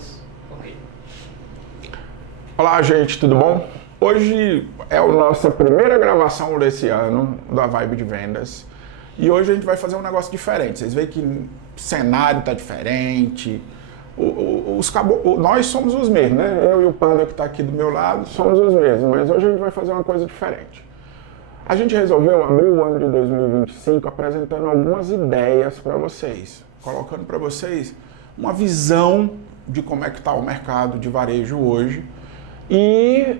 Gomes Correia. Olá, gente, tudo bom? Hoje é a nossa primeira gravação desse ano da Vibe de Vendas e hoje a gente vai fazer um negócio diferente. Vocês veem que o cenário tá diferente, nós somos os mesmos, né? Eu e o Panda que está aqui do meu lado somos os mesmos, mas hoje a gente vai fazer uma coisa diferente. A gente resolveu abrir o ano de 2025 apresentando algumas ideias para vocês, colocando para vocês uma visão de como é que está o mercado de varejo hoje e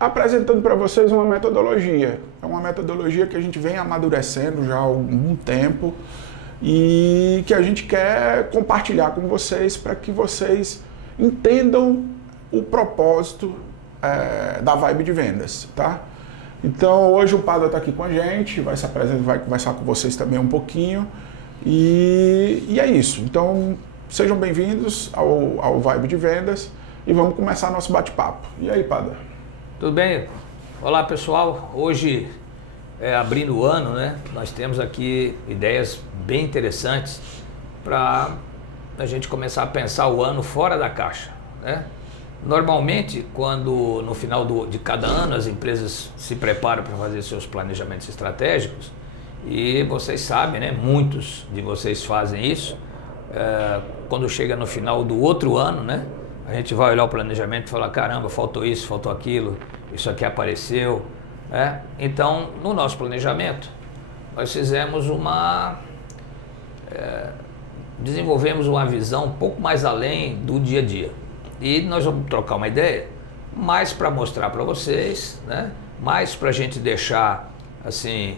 apresentando para vocês uma metodologia. É uma metodologia que a gente vem amadurecendo já há algum tempo e que a gente quer compartilhar com vocês para que vocês entendam o propósito da Vibe de Vendas, tá? Então hoje o Pada está aqui com a gente, vai se apresentar, vai conversar com vocês também um pouquinho e é isso. Então sejam bem-vindos ao Vibe de Vendas e vamos começar nosso bate-papo. E aí, Pada? Tudo bem? Olá, pessoal. Hoje, abrindo o ano, né, nós temos aqui ideias bem interessantes para a gente começar a pensar o ano fora da caixa, né? Normalmente, quando no final de cada ano as empresas se preparam para fazer seus planejamentos estratégicos, e vocês sabem, né, muitos de vocês fazem isso, quando chega no final do outro ano, né, a gente vai olhar o planejamento e falar, caramba, faltou isso, faltou aquilo, isso aqui apareceu, né? Então, no nosso planejamento, nós fizemos desenvolvemos uma visão um pouco mais além do dia a dia. E nós vamos trocar uma ideia, mais para mostrar para vocês, né? Mais para a gente deixar assim,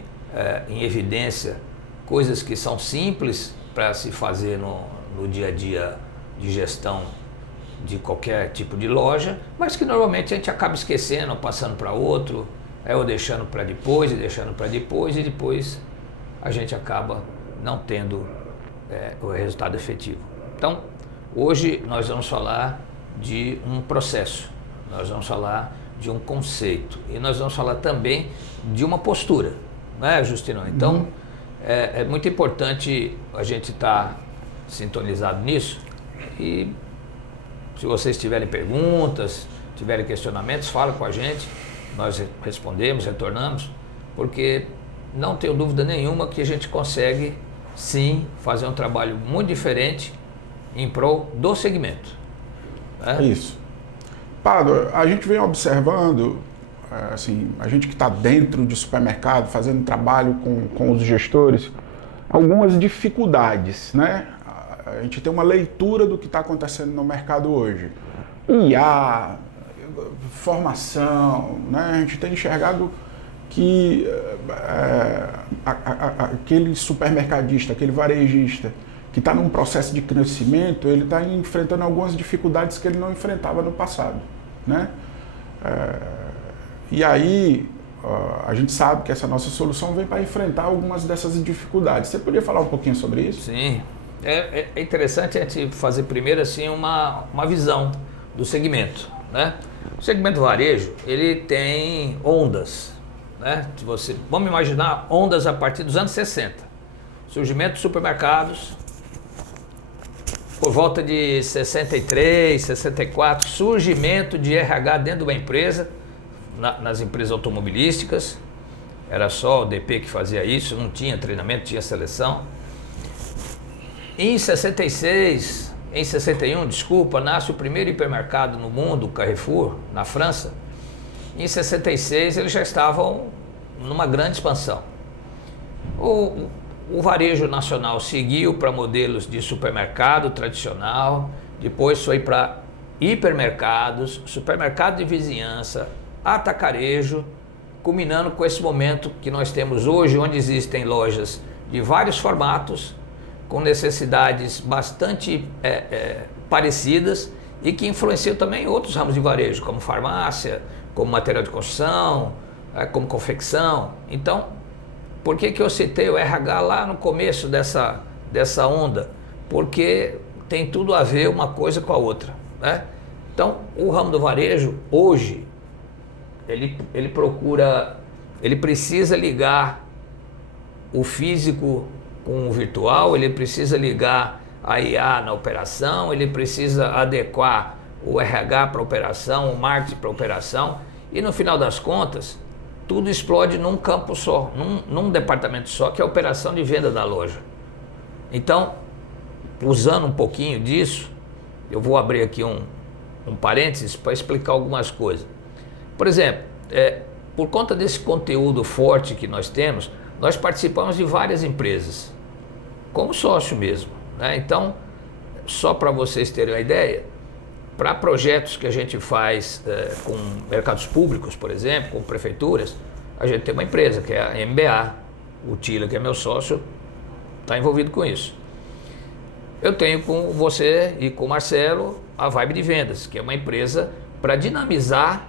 em evidência coisas que são simples para se fazer no dia a dia de gestão de qualquer tipo de loja, mas que normalmente a gente acaba esquecendo, passando para outro, ou deixando para depois, e depois a gente acaba não tendo o resultado efetivo. Então, hoje nós vamos falar de um processo, nós vamos falar de um conceito e nós vamos falar também de uma postura, né, Justino? Então, é muito importante a gente estar sintonizado nisso e se vocês tiverem perguntas, tiverem questionamentos, fala com a gente, nós respondemos, retornamos, porque não tenho dúvida nenhuma que a gente consegue sim fazer um trabalho muito diferente em prol do segmento. É isso. Pado, a gente vem observando, assim, a gente que está dentro de supermercado, fazendo trabalho com os gestores, algumas dificuldades, né? A gente tem uma leitura do que está acontecendo no mercado hoje. IA, formação, né? A gente tem enxergado que aquele supermercadista, aquele varejista, que está num processo de crescimento, ele está enfrentando algumas dificuldades que ele não enfrentava no passado, né? E aí, a gente sabe que essa nossa solução vem para enfrentar algumas dessas dificuldades. Você poderia falar um pouquinho sobre isso? Sim. É interessante a gente fazer primeiro assim uma visão do segmento, né? O segmento varejo, ele tem ondas, né? Vamos imaginar ondas a partir dos anos 60. Surgimento de supermercados, por volta de 63, 64, surgimento de RH dentro de uma empresa, nas empresas automobilísticas, era só o DP que fazia isso, não tinha treinamento, tinha seleção. Em 61, nasce o primeiro hipermercado no mundo, o Carrefour, na França. Em 66 eles já estavam numa grande expansão. O varejo nacional seguiu para modelos de supermercado tradicional, depois foi para hipermercados, supermercado de vizinhança, atacarejo, culminando com esse momento que nós temos hoje, onde existem lojas de vários formatos, com necessidades bastante parecidas e que influenciam também outros ramos de varejo, como farmácia, como material de construção, como confecção. Então, por que eu citei o RH lá no começo dessa onda? Porque tem tudo a ver uma coisa com a outra, né? Então, o ramo do varejo, hoje, ele precisa ligar o físico com o virtual, ele precisa ligar a IA na operação, ele precisa adequar o RH para a operação, o marketing para a operação, e no final das contas, tudo explode num campo só, num departamento só, que é a operação de venda da loja. Então, usando um pouquinho disso, eu vou abrir aqui um parênteses para explicar algumas coisas. Por exemplo, por conta desse conteúdo forte que nós temos, nós participamos de várias empresas, como sócio mesmo, né? Então, só para vocês terem uma ideia, para projetos que a gente faz com mercados públicos, por exemplo, com prefeituras, a gente tem uma empresa que é a MBA, o Tila, que é meu sócio, está envolvido com isso. Eu tenho com você e com o Marcelo a Vibe de Vendas, que é uma empresa para dinamizar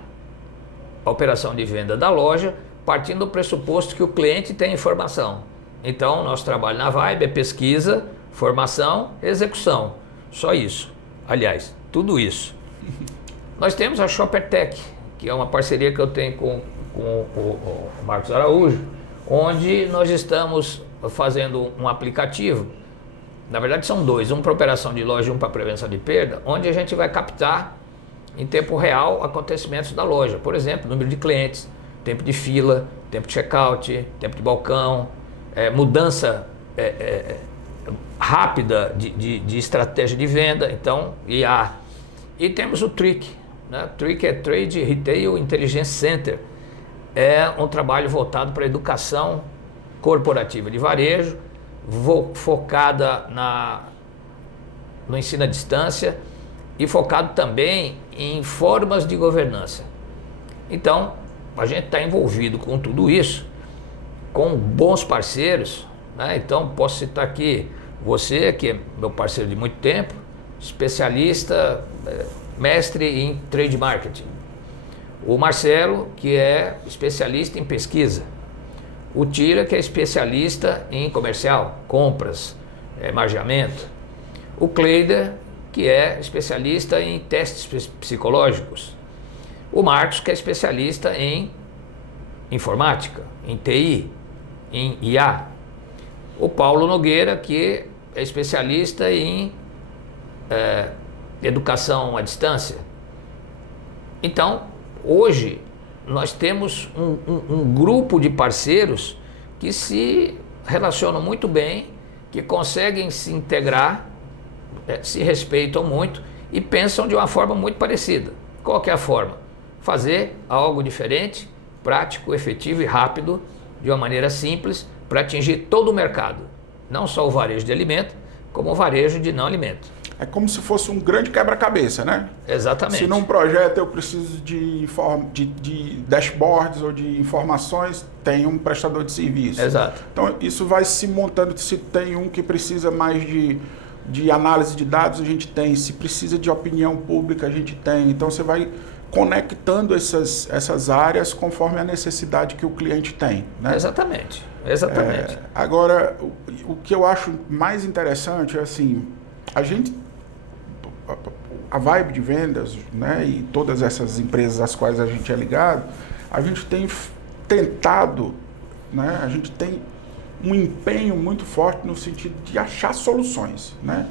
a operação de venda da loja, partindo do pressuposto que o cliente tem informação. Então, nosso trabalho na Vibe é pesquisa, formação, execução. Só isso. Aliás, tudo isso. Nós temos a ShopperTech, que é uma parceria que eu tenho com o Marcos Araújo, onde nós estamos fazendo um aplicativo. Na verdade são dois, um para operação de loja e um para prevenção de perda, onde a gente vai captar em tempo real acontecimentos da loja. Por exemplo, número de clientes, tempo de fila, tempo de check-out, tempo de balcão, mudança rápida de estratégia de venda, então IA. E temos o TRIC, né? TRIC é Trade Retail Intelligence Center, é um trabalho voltado para a educação corporativa de varejo, focada no ensino à distância e focado também em formas de governança. Então, a gente está envolvido com tudo isso, com bons parceiros, né? Então, posso citar aqui você, que é meu parceiro de muito tempo, especialista, mestre em trade marketing. O Marcelo, que é especialista em pesquisa. O Tira, que é especialista em comercial, compras, margeamento. O Kleider, que é especialista em testes psicológicos. O Marcos, que é especialista em informática, em TI, em IA. O Paulo Nogueira, que é especialista em educação à distância. Então, hoje, nós temos um grupo de parceiros que se relacionam muito bem, que conseguem se integrar, se respeitam muito e pensam de uma forma muito parecida. Qual que é a forma? Fazer algo diferente, prático, efetivo e rápido, de uma maneira simples, para atingir todo o mercado. Não só o varejo de alimento, como o varejo de não alimento. É como se fosse um grande quebra-cabeça, né? Exatamente. Se num projeto eu preciso de dashboards ou de informações, tem um prestador de serviço. Exato. Então isso vai se montando. Se tem um que precisa mais de análise de dados, a gente tem. Se precisa de opinião pública, a gente tem. Então você vai conectando essas áreas conforme a necessidade que o cliente tem, né? Exatamente. Exatamente. Agora, o que eu acho mais interessante é assim, a Vibe de Vendas, né, e todas essas empresas às quais a gente é ligado, a gente tem tentado, né, a gente tem um empenho muito forte no sentido de achar soluções, né?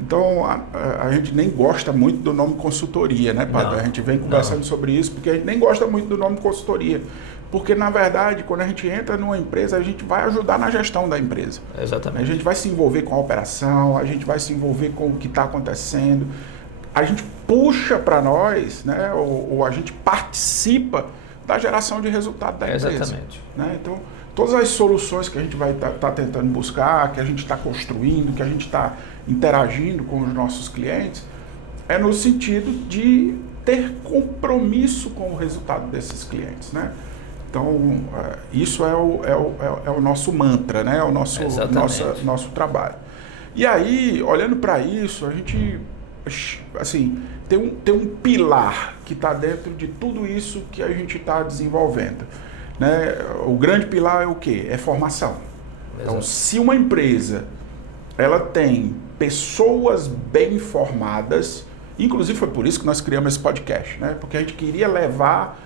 Então, a gente nem gosta muito do nome consultoria, né, Padre? A gente vem conversando sobre isso, porque a gente nem gosta muito do nome consultoria. Porque, na verdade, quando a gente entra numa empresa, a gente vai ajudar na gestão da empresa. Exatamente. A gente vai se envolver com a operação, a gente vai se envolver com o que está acontecendo. A gente puxa para nós, né, ou a gente participa da geração de resultado da empresa. Exatamente. Né? Então, todas as soluções que a gente vai estar tentando buscar, que a gente está construindo, que a gente está interagindo com os nossos clientes, é no sentido de ter compromisso com o resultado desses clientes, né? Então, isso é o nosso mantra, né? É o nosso trabalho. E aí, olhando para isso, a gente assim, tem um pilar que está dentro de tudo isso que a gente está desenvolvendo, né? O grande pilar é o quê? É formação. Então, se uma empresa ela tem pessoas bem formadas, inclusive foi por isso que nós criamos esse podcast, né? Porque a gente queria levar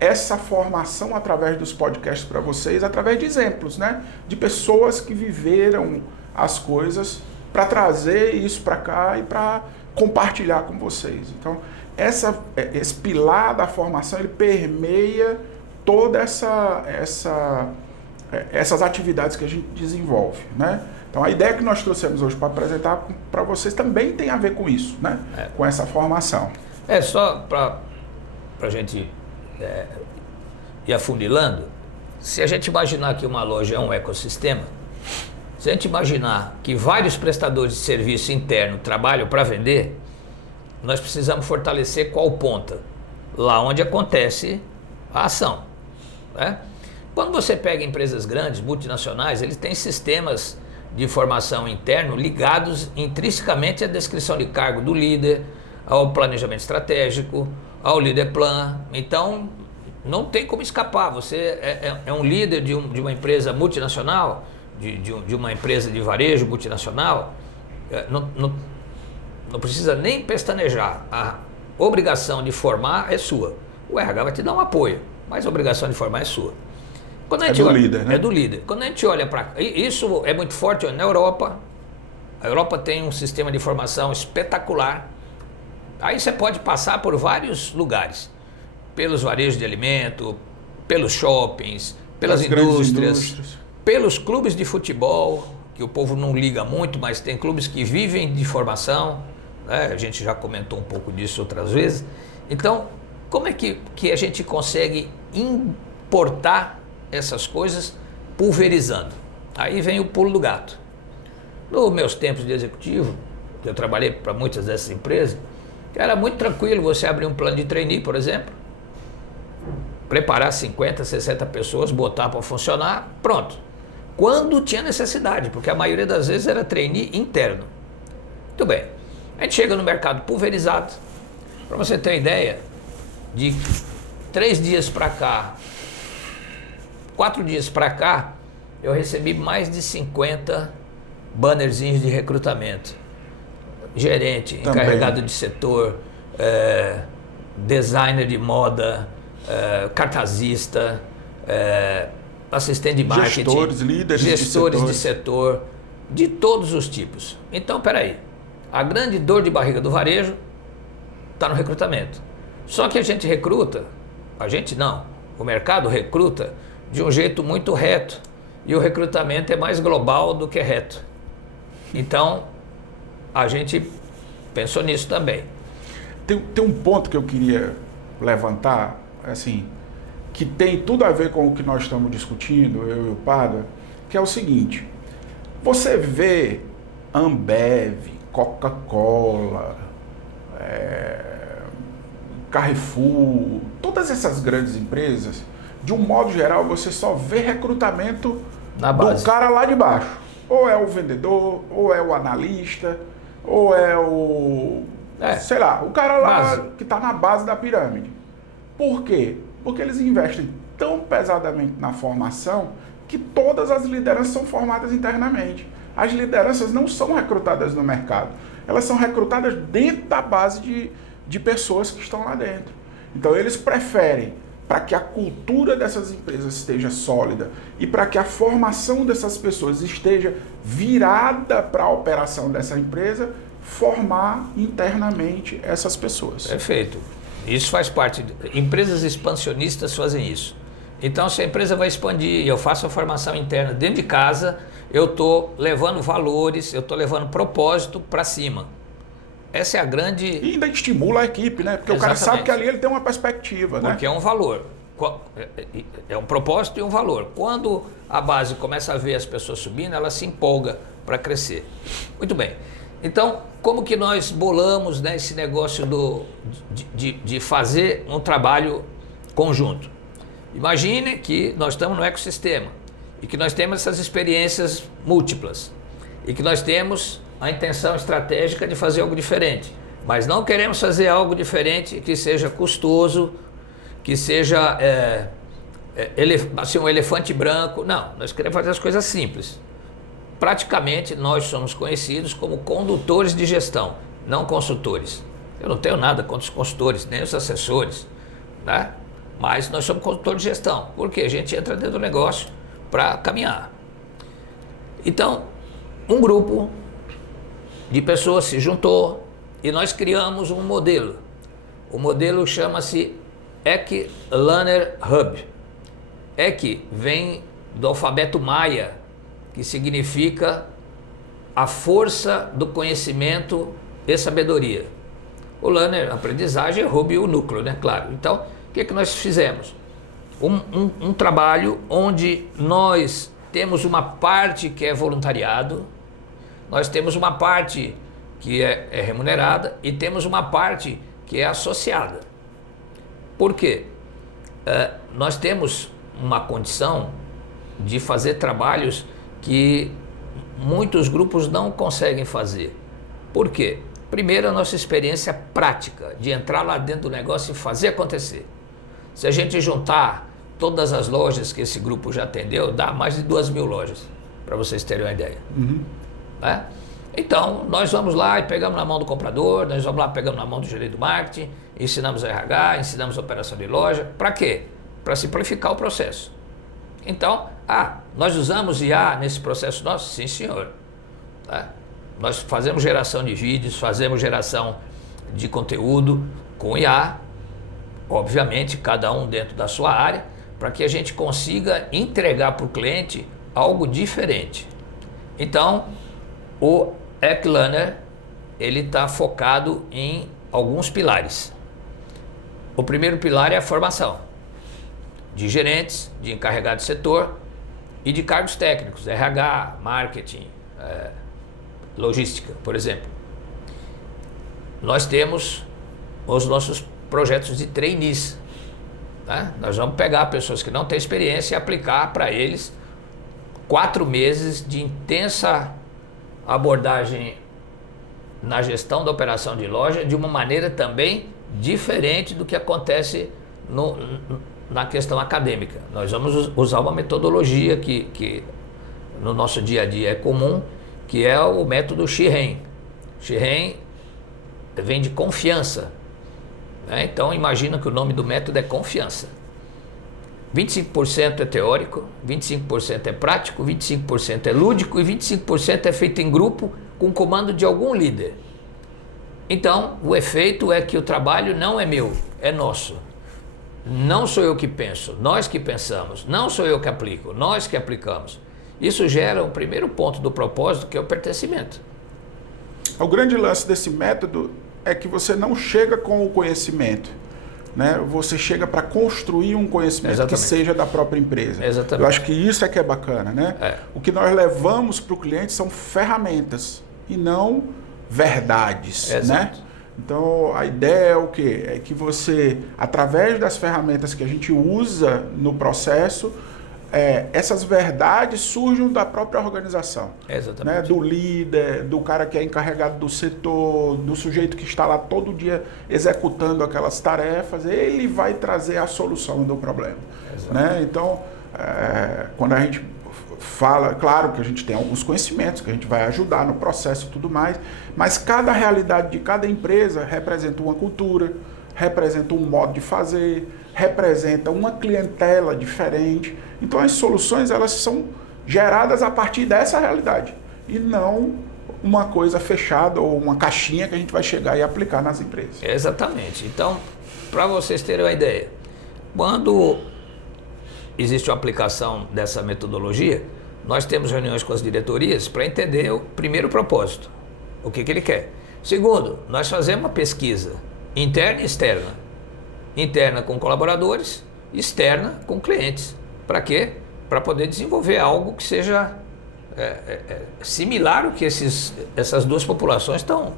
essa formação através dos podcasts para vocês, através de exemplos, né? De pessoas que viveram as coisas para trazer isso para cá e para compartilhar com vocês. Então, esse pilar da formação, ele permeia toda essas atividades que a gente desenvolve, né? Então, a ideia que nós trouxemos hoje para apresentar para vocês também tem a ver com isso, né? Com essa formação. Só para a gente ir afunilando, se a gente imaginar que uma loja é um ecossistema, se a gente imaginar que vários prestadores de serviço interno trabalham para vender, nós precisamos fortalecer qual ponta? Lá onde acontece a ação, né? Quando você pega empresas grandes, multinacionais, eles têm sistemas de informação interno ligados intrinsecamente à descrição de cargo do líder, ao planejamento estratégico, ao líder plan. Então, não tem como escapar. Você é um líder de uma empresa multinacional, de uma empresa de varejo multinacional, não precisa nem pestanejar. A obrigação de formar é sua. O RH vai te dar um apoio, mas a obrigação de formar é sua. Quando a gente olha, líder, né? É do líder. Quando a gente olha para... Isso é muito forte na Europa. A Europa tem um sistema de formação espetacular. Aí você pode passar por vários lugares. Pelos varejos de alimento, pelos shoppings, pelas indústrias, pelos clubes de futebol, que o povo não liga muito, mas tem clubes que vivem de formação, né? A gente já comentou um pouco disso outras vezes. Então, como é que a gente consegue importar essas coisas pulverizando? Aí vem o pulo do gato. Nos meus tempos de executivo, eu trabalhei para muitas dessas empresas, era muito tranquilo você abrir um plano de trainee, por exemplo, preparar 50, 60 pessoas, botar para funcionar, pronto. Quando tinha necessidade, porque a maioria das vezes era trainee interno. Muito bem. A gente chega no mercado pulverizado. Para você ter uma ideia, de 3 dias para cá, 4 dias para cá, eu recebi mais de 50 bannerzinhos de recrutamento. Gerente, Também. Encarregado de setor, designer de moda, cartazista, assistente de marketing, gestores de setor, de todos os tipos. Então, peraí, a grande dor de barriga do varejo está no recrutamento. Só que a gente recruta, o mercado recruta de um jeito muito reto, e o recrutamento é mais global do que reto. Então, a gente pensou nisso também. Tem um ponto que eu queria levantar, assim, que tem tudo a ver com o que nós estamos discutindo, eu e o Pada, que é o seguinte: você vê Ambev, Coca-Cola, Carrefour, todas essas grandes empresas, de um modo geral, você só vê recrutamento na base do cara lá de baixo. Ou é o vendedor, ou é o analista, ou é o... sei lá, o cara lá que está na base da pirâmide. Por quê? Porque eles investem tão pesadamente na formação que todas as lideranças são formadas internamente. As lideranças não são recrutadas no mercado. Elas são recrutadas dentro da base de pessoas que estão lá dentro. Então eles preferem, para que a cultura dessas empresas esteja sólida e para que a formação dessas pessoas esteja virada para a operação dessa empresa, formar internamente essas pessoas. Perfeito. Isso faz parte. Empresas expansionistas fazem isso. Então, se a empresa vai expandir e eu faço a formação interna dentro de casa, eu estou levando valores, eu estou levando propósito para cima. Essa é a grande... E ainda estimula a equipe, né? Porque Exatamente. O cara sabe que ali ele tem uma perspectiva, né? Porque é um valor. É um propósito e um valor. Quando a base começa a ver as pessoas subindo, ela se empolga para crescer. Muito bem. Então, como que nós bolamos, né, esse negócio de fazer um trabalho conjunto? Imagine que nós estamos no ecossistema e que nós temos essas experiências múltiplas e que nós temos a intenção estratégica de fazer algo diferente, mas não queremos fazer algo diferente que seja custoso, que seja assim, um elefante branco. Não, nós queremos fazer as coisas simples. Praticamente nós somos conhecidos como condutores de gestão, não consultores. Eu não tenho nada contra os consultores, nem os assessores, né? Mas nós somos condutores de gestão, porque a gente entra dentro do negócio para caminhar. Então, um grupo de pessoas se juntou e nós criamos um modelo. O modelo chama-se EC Learner Hub. EC vem do alfabeto maia, que significa a força do conhecimento e sabedoria. O Learner, aprendizagem, Hub, o núcleo, né? Claro. Então, o que nós fizemos? Um trabalho onde nós temos uma parte que é voluntariado, nós temos uma parte que é remunerada e temos uma parte que é associada. Por quê? Nós temos uma condição de fazer trabalhos que muitos grupos não conseguem fazer. Por quê? Primeiro, a nossa experiência prática de entrar lá dentro do negócio e fazer acontecer. Se a gente juntar todas as lojas que esse grupo já atendeu, dá mais de 2.000 lojas, para vocês terem uma ideia. Né? Então, nós vamos lá e pegamos na mão do comprador, nós vamos lá e pegamos na mão do gerente do marketing, ensinamos a RH, ensinamos a operação de loja. Para quê? Para simplificar o processo. Então, nós usamos IA nesse processo nosso? Sim, senhor. Tá? Nós fazemos geração de vídeos, fazemos geração de conteúdo com IA, obviamente, cada um dentro da sua área, para que a gente consiga entregar para o cliente algo diferente. Então, o EC Learner, ele está focado em alguns pilares. O primeiro pilar é a formação de gerentes, de encarregados de setor e de cargos técnicos, RH, marketing, logística, por exemplo. Nós temos os nossos projetos de trainees. Né? Nós vamos pegar pessoas que não têm experiência e aplicar para eles 4 meses de intensa abordagem na gestão da operação de loja de uma maneira também diferente do que acontece na questão acadêmica. Nós vamos usar uma metodologia que no nosso dia a dia é comum, que é o método Sheehan. Sheehan vem de confiança. Né? Então imagina que o nome do método é confiança. 25% é teórico, 25% é prático, 25% é lúdico e 25% é feito em grupo com comando de algum líder. Então, o efeito é que o trabalho não é meu, é nosso. Não sou eu que penso, nós que pensamos. Não sou eu que aplico, nós que aplicamos. Isso gera o primeiro ponto do propósito, que é o pertencimento. O grande lance desse método é que você não chega com o conhecimento, né? Você chega para construir um conhecimento Exatamente. Que seja da própria empresa. Exatamente. Eu acho que isso é que é bacana, né? O que nós levamos para o cliente são ferramentas e não verdades, Exato. né? Então a ideia é o quê? É que você, através das ferramentas que a gente usa no processo, essas verdades surgem da própria organização. Exatamente. Né? Do líder, do cara que é encarregado do setor, do sujeito que está lá todo dia executando aquelas tarefas, ele vai trazer a solução do problema. Né? Então, quando a gente fala, claro que a gente tem alguns conhecimentos que a gente vai ajudar no processo e tudo mais, mas cada realidade de cada empresa representa uma cultura, representa um modo de fazer, representa uma clientela diferente. Então as soluções, elas são geradas a partir dessa realidade e não uma coisa fechada ou uma caixinha que a gente vai chegar e aplicar nas empresas. Exatamente. Então, para vocês terem uma ideia, quando existe a aplicação dessa metodologia, nós temos reuniões com as diretorias para entender o primeiro propósito, o que ele quer. Segundo, nós fazemos uma pesquisa interna e externa. Interna com colaboradores, externa com clientes. Para quê? Para poder desenvolver algo que seja similar ao que essas duas populações estão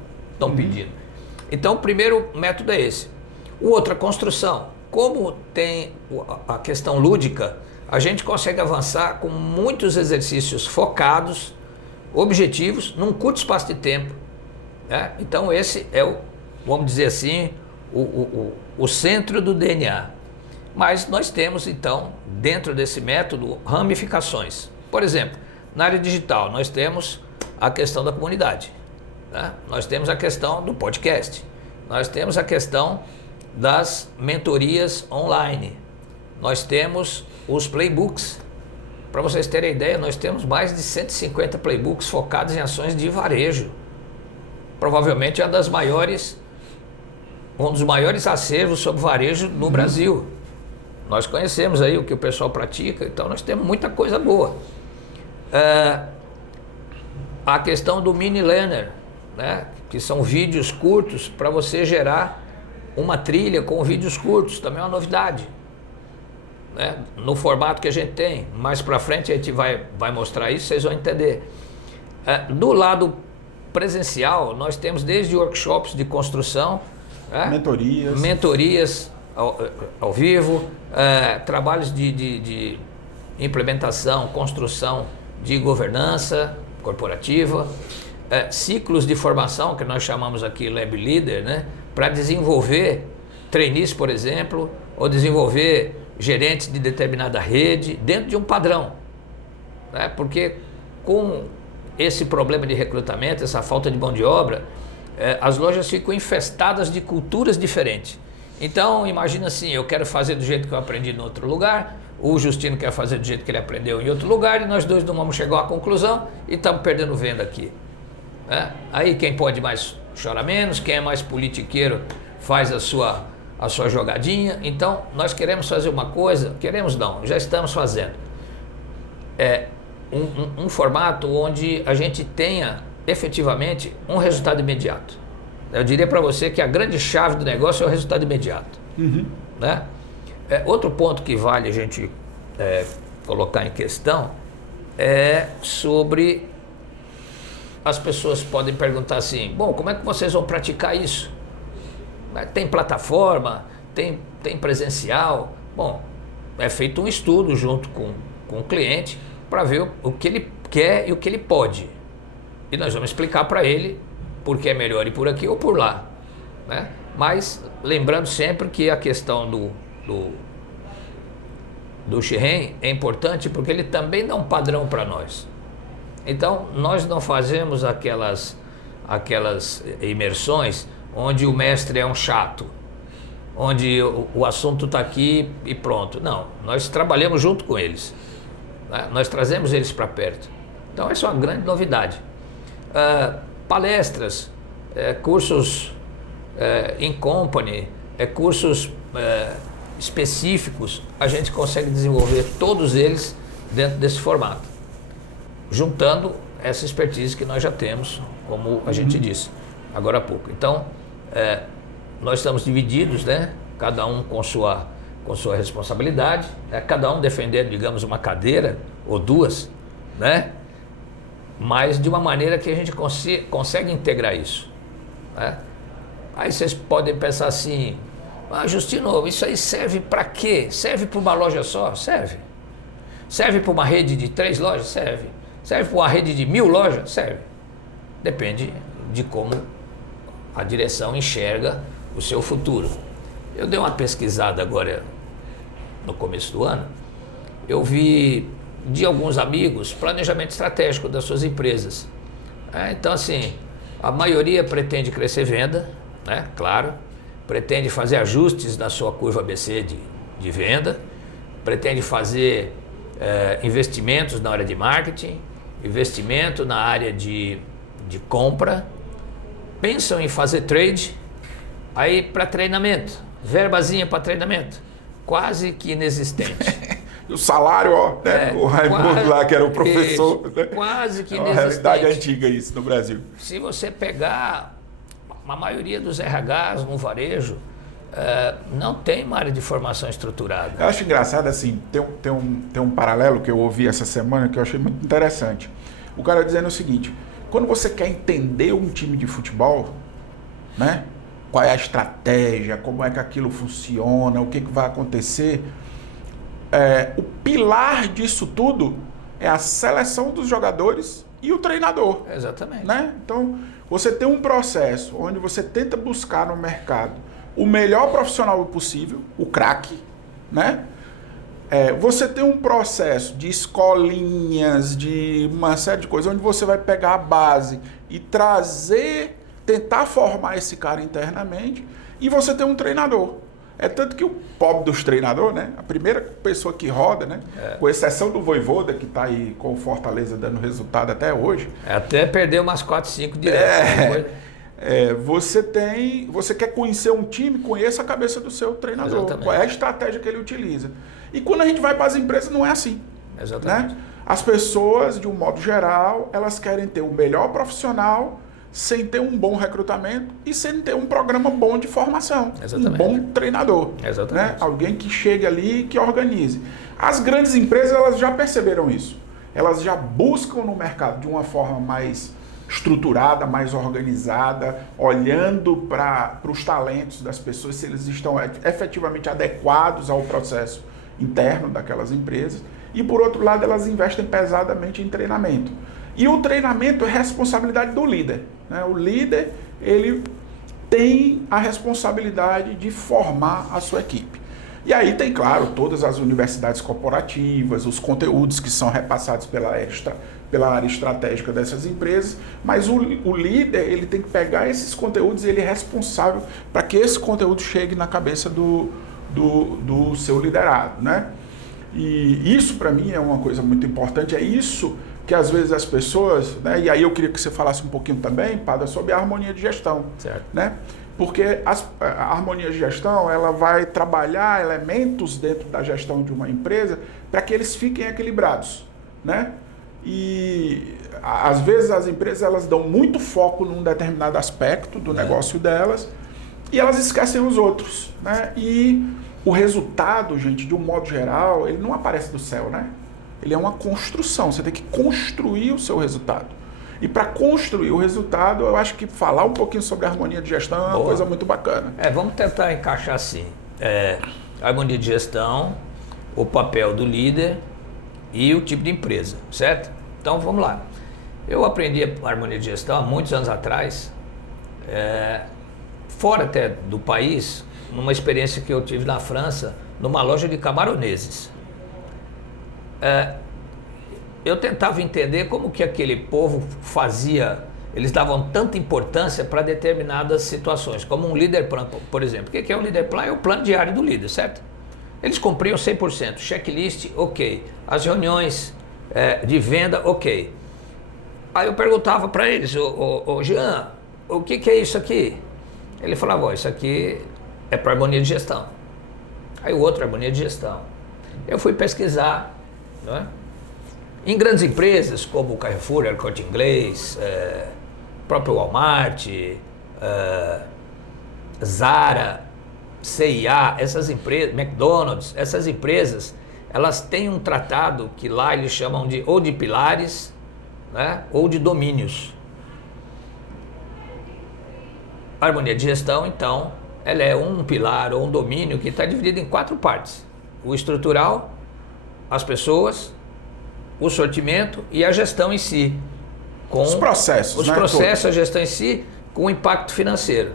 pedindo. Então, o primeiro método é esse. O outro, a construção. Como tem a questão lúdica, a gente consegue avançar com muitos exercícios focados, objetivos, num curto espaço de tempo. Né? Então, esse é vamos dizer assim, o centro do DNA. Mas nós temos, então, dentro desse método, ramificações. Por exemplo, na área digital, nós temos a questão da comunidade. Né? Nós temos a questão do podcast. Nós temos a questão das mentorias online. Nós temos os playbooks. Para vocês terem ideia, nós temos mais de 150 playbooks focados em ações de varejo. provavelmente é um dos maiores acervos sobre varejo no Brasil. Nós conhecemos aí o que o pessoal pratica, então nós temos muita coisa boa. A questão do mini learner, né, que são vídeos curtos para você gerar uma trilha com vídeos curtos, também é uma novidade, né, no formato que a gente tem. Mais para frente a gente vai mostrar isso, vocês vão entender. Do lado presencial, nós temos desde workshops de construção, mentorias ao vivo, trabalhos de implementação, construção de governança corporativa, ciclos de formação, que nós chamamos aqui Lab Leader, né, para desenvolver trainees, por exemplo, ou desenvolver gerentes de determinada rede dentro de um padrão, né, porque com esse problema de recrutamento, essa falta de mão de obra, as lojas ficam infestadas de culturas diferentes. Então, imagina assim, eu quero fazer do jeito que eu aprendi em outro lugar, o Justino quer fazer do jeito que ele aprendeu em outro lugar, e nós dois não vamos chegar a uma conclusão e estamos perdendo venda aqui. Aí quem pode mais chora menos, quem é mais politiqueiro faz a sua jogadinha. Então, nós queremos fazer uma coisa, queremos não, já estamos fazendo. Um formato onde a gente tenha efetivamente um resultado imediato. Eu diria para você que a grande chave do negócio é o resultado imediato. Né? Outro ponto que vale a gente colocar em questão é sobre... As pessoas podem perguntar assim, bom, como é que vocês vão praticar isso? Tem plataforma, tem presencial? Bom, é feito um estudo junto com o cliente para ver o que ele quer e o que ele pode. E nós vamos explicar para ele por que é melhor ir por aqui ou por lá, né? Mas lembrando sempre que a questão do Shein é importante porque ele também dá um padrão para nós. Então, nós não fazemos aquelas imersões onde o mestre é um chato, onde o assunto está aqui e pronto. Não, nós trabalhamos junto com eles, né? Nós trazemos eles para perto. Então, essa é uma grande novidade. Palestras, cursos in company, cursos específicos, a gente consegue desenvolver todos eles dentro desse formato, juntando essa expertise que nós já temos, como a gente disse agora há pouco. Então, nós estamos divididos, né? Cada um com sua responsabilidade, cada um defendendo, digamos, uma cadeira ou duas, né? Mas de uma maneira que a gente consegue integrar isso, né? Aí vocês podem pensar assim, Justino, isso aí serve para quê? Serve para uma loja só? Serve. Serve para uma rede de 3 lojas? Serve. Serve para uma rede de 1000 lojas? Serve. Depende de como a direção enxerga o seu futuro. Eu dei uma pesquisada agora no começo do ano, eu vi de alguns amigos planejamento estratégico das suas empresas. Então, assim, a maioria pretende crescer venda, né? Claro, pretende fazer ajustes na sua curva ABC de venda, pretende fazer investimentos na área de marketing, investimento na área de compra, pensam em fazer trade, aí para treinamento, verbazinha para treinamento, quase que inexistente. E o salário, né? O Raimundo lá, que era o professor. Né? Quase que inexistente. É uma realidade antiga isso no Brasil. Se você pegar a maioria dos RHs no varejo, não tem uma área de formação estruturada. Eu acho engraçado, assim, tem um paralelo que eu ouvi essa semana que eu achei muito interessante. O cara dizendo o seguinte, quando você quer entender um time de futebol, né? Qual é a estratégia, como é que aquilo funciona, o que vai acontecer, o pilar disso tudo é a seleção dos jogadores e o treinador. Exatamente. Né? Então, você tem um processo onde você tenta buscar no mercado o melhor profissional possível, o craque, né? Você tem um processo de escolinhas, de uma série de coisas, onde você vai pegar a base e tentar formar esse cara internamente, e você tem um treinador. É tanto que o pobre dos treinadores, né? A primeira pessoa que roda, né? Com exceção do Vojvoda, que está aí com o Fortaleza dando resultado até hoje. Até perdeu umas 4, 5 direto. Você quer conhecer um time, conheça a cabeça do seu treinador. Exatamente. Qual é a estratégia que ele utiliza. E quando a gente vai para as empresas, não é assim. Exatamente. Né? As pessoas, de um modo geral, elas querem ter o melhor profissional sem ter um bom recrutamento e sem ter um programa bom de formação. Exatamente. Um bom treinador. Exatamente. Né? Alguém que chegue ali e que organize. As grandes empresas, elas já perceberam isso. Elas já buscam no mercado de uma forma mais estruturada, mais organizada, olhando para os talentos das pessoas, se eles estão efetivamente adequados ao processo interno daquelas empresas. E, por outro lado, elas investem pesadamente em treinamento. E o treinamento é responsabilidade do líder. Né? O líder, ele tem a responsabilidade de formar a sua equipe. E aí tem, claro, todas as universidades corporativas, os conteúdos que são repassados pela área estratégica dessas empresas, mas o líder, ele tem que pegar esses conteúdos e ele é responsável para que esse conteúdo chegue na cabeça do seu liderado, né? E isso, para mim, é uma coisa muito importante. É isso que, às vezes, as pessoas... Né? E aí eu queria que você falasse um pouquinho também, Pada, sobre a harmonia de gestão. Certo. Né? Porque a harmonia de gestão, ela vai trabalhar elementos dentro da gestão de uma empresa para que eles fiquem equilibrados, né? E às vezes as empresas, elas dão muito foco num determinado aspecto do negócio delas e elas esquecem os outros, né? E o resultado, gente, de um modo geral, ele não aparece do céu, né? Ele é uma construção, você tem que construir o seu resultado. E para construir o resultado, eu acho que falar um pouquinho sobre a harmonia de gestão é uma coisa muito bacana. Vamos tentar encaixar assim. Harmonia de gestão, o papel do líder e o tipo de empresa, certo? Então vamos lá. Eu aprendi a harmonia de gestão há muitos anos atrás, fora até do país, numa experiência que eu tive na França, numa loja de camaroneses. Eu tentava entender como que aquele povo fazia, eles davam tanta importância para determinadas situações, como um líder plan, por exemplo. O que é um líder plan? É o plano diário do líder, certo? Eles cumpriam 100%, checklist, ok. As reuniões de venda, ok. Aí eu perguntava para eles, ô Jean, o que é isso aqui? Ele falava, isso aqui é para harmonia de gestão. Aí o outro, harmonia de gestão. Eu fui pesquisar, não é? Em grandes empresas como o Carrefour, o Corte Inglês, próprio Walmart, Zara, CIA, essas empresas, McDonald's, essas empresas, elas têm um tratado que lá eles chamam de ou de pilares, né, ou de domínios. A harmonia de gestão, então, ela é um pilar ou um domínio que está dividido em 4 partes. O estrutural, as pessoas, o sortimento e a gestão em si. Com os processos, os processos, a gestão em si, com o impacto financeiro.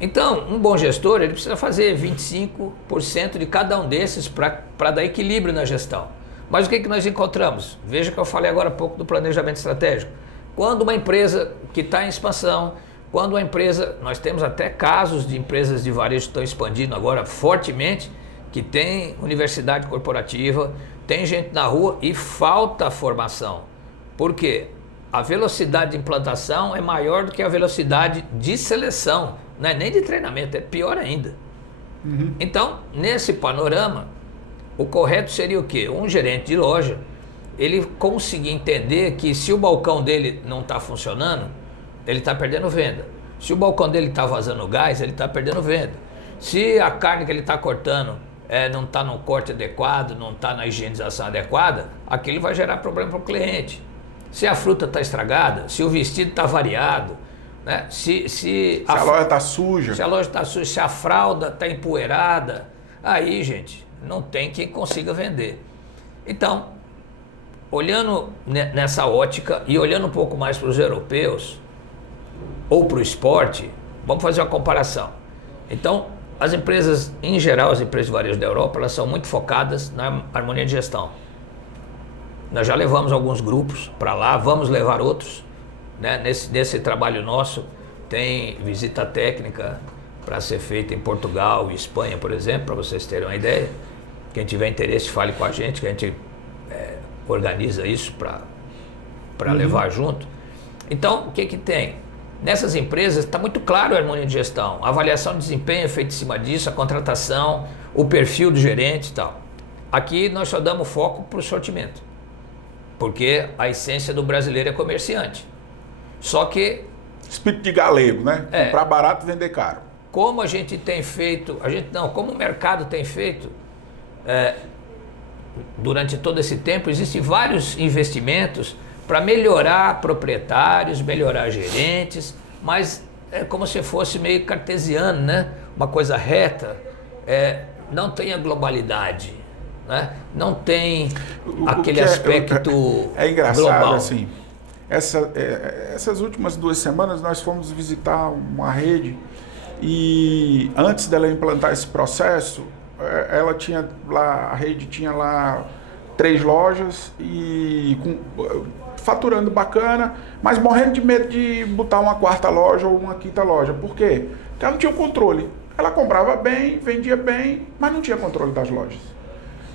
Então, um bom gestor, ele precisa fazer 25% de cada um desses para dar equilíbrio na gestão. Mas o que nós encontramos? Veja que eu falei agora há pouco do planejamento estratégico. Quando uma empresa que está em expansão, quando uma empresa, nós temos até casos de empresas de varejo que estão expandindo agora fortemente, que tem universidade corporativa, tem gente na rua e falta formação. Por quê? A velocidade de implantação é maior do que a velocidade de seleção, não é nem de treinamento, é pior ainda. Então, nesse panorama, o correto seria o quê? Um gerente de loja, ele conseguir entender que se o balcão dele não está funcionando, ele está perdendo venda. Se o balcão dele está vazando gás, ele está perdendo venda. Se a carne que ele está cortando não está no corte adequado, não está na higienização adequada, aquilo vai gerar problema para o cliente. Se a fruta está estragada, se o vestido está variado, né? se a loja está suja. Se a loja está suja, se a fralda está empoeirada, aí, gente, não tem quem consiga vender. Então, olhando nessa ótica e olhando um pouco mais para os europeus ou para o esporte, vamos fazer uma comparação. Então, as empresas, em geral, as empresas de varejo da Europa, elas são muito focadas na harmonia de gestão. Nós já levamos alguns grupos para lá, vamos levar outros, né? Nesse trabalho nosso, tem visita técnica para ser feita em Portugal e Espanha, por exemplo, para vocês terem uma ideia. Quem tiver interesse, fale com a gente, que a gente organiza isso para levar junto. Então, o que tem? Nessas empresas está muito claro a harmonia de gestão. A avaliação de desempenho é feita em cima disso, a contratação, o perfil do gerente e tal. Aqui nós só damos foco para o sortimento, porque a essência do brasileiro é comerciante. Só que... Espírito de galego, né? Comprar barato e vender caro. Como a gente tem feito... como o mercado tem feito... durante todo esse tempo, existem vários investimentos para melhorar proprietários, melhorar gerentes, mas é como se fosse meio cartesiano, né? Uma coisa reta, não tem a globalidade, né? Não tem aquele aspecto é engraçado, global. Assim, essas últimas 2 semanas nós fomos visitar uma rede e antes dela implantar esse processo, ela tinha lá, a rede tinha lá 3 lojas e faturando bacana, mas morrendo de medo de botar uma 4ª loja ou uma 5ª loja. Por quê? Porque ela não tinha o controle. Ela comprava bem, vendia bem, mas não tinha controle das lojas.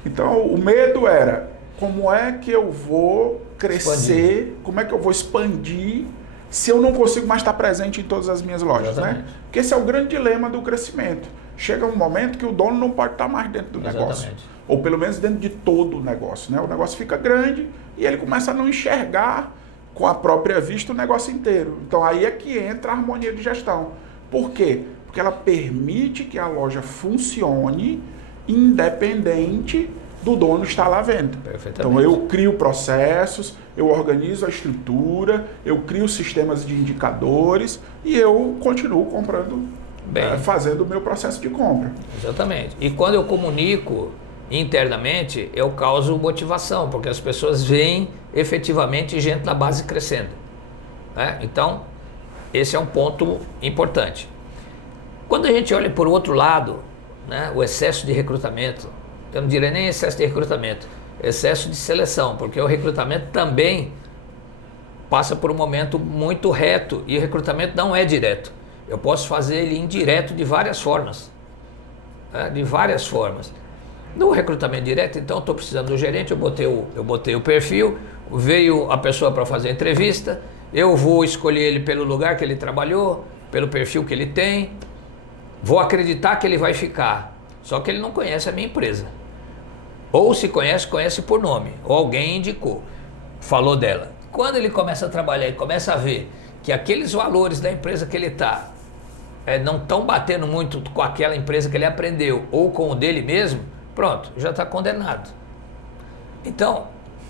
Então o medo era, como é que eu vou crescer, como é que eu vou expandir se eu não consigo mais estar presente em todas as minhas lojas, né? Porque esse é o grande dilema do crescimento. Chega um momento que o dono não pode estar mais dentro do negócio. Ou pelo menos dentro de todo o negócio, né? O negócio fica grande e ele começa a não enxergar com a própria vista o negócio inteiro. Então aí é que entra a harmonia de gestão. Por quê? Porque ela permite que a loja funcione independente do dono estar lá vendo. Então eu crio processos, eu organizo a estrutura, eu crio sistemas de indicadores e eu continuo comprando, fazendo o meu processo de compra. Exatamente. E quando eu comunico internamente, eu causo motivação, porque as pessoas veem efetivamente gente na base crescendo, né? Então, esse é um ponto importante. Quando a gente olha por outro lado, né, o excesso de recrutamento, eu não diria nem excesso de recrutamento, excesso de seleção, porque o recrutamento também passa por um momento muito reto e o recrutamento não é direto. Eu posso fazer ele indireto de várias formas, né, de várias formas. No recrutamento direto, então, estou precisando do gerente, eu botei o perfil, veio a pessoa para fazer a entrevista, eu vou escolher ele pelo lugar que ele trabalhou, pelo perfil que ele tem, vou acreditar que ele vai ficar, só que ele não conhece a minha empresa. Ou se conhece, conhece por nome, ou alguém indicou, falou dela. Quando ele começa a trabalhar e começa a ver que aqueles valores da empresa que ele está não estão batendo muito com aquela empresa que ele aprendeu, ou com o dele mesmo, pronto, já está condenado. Então,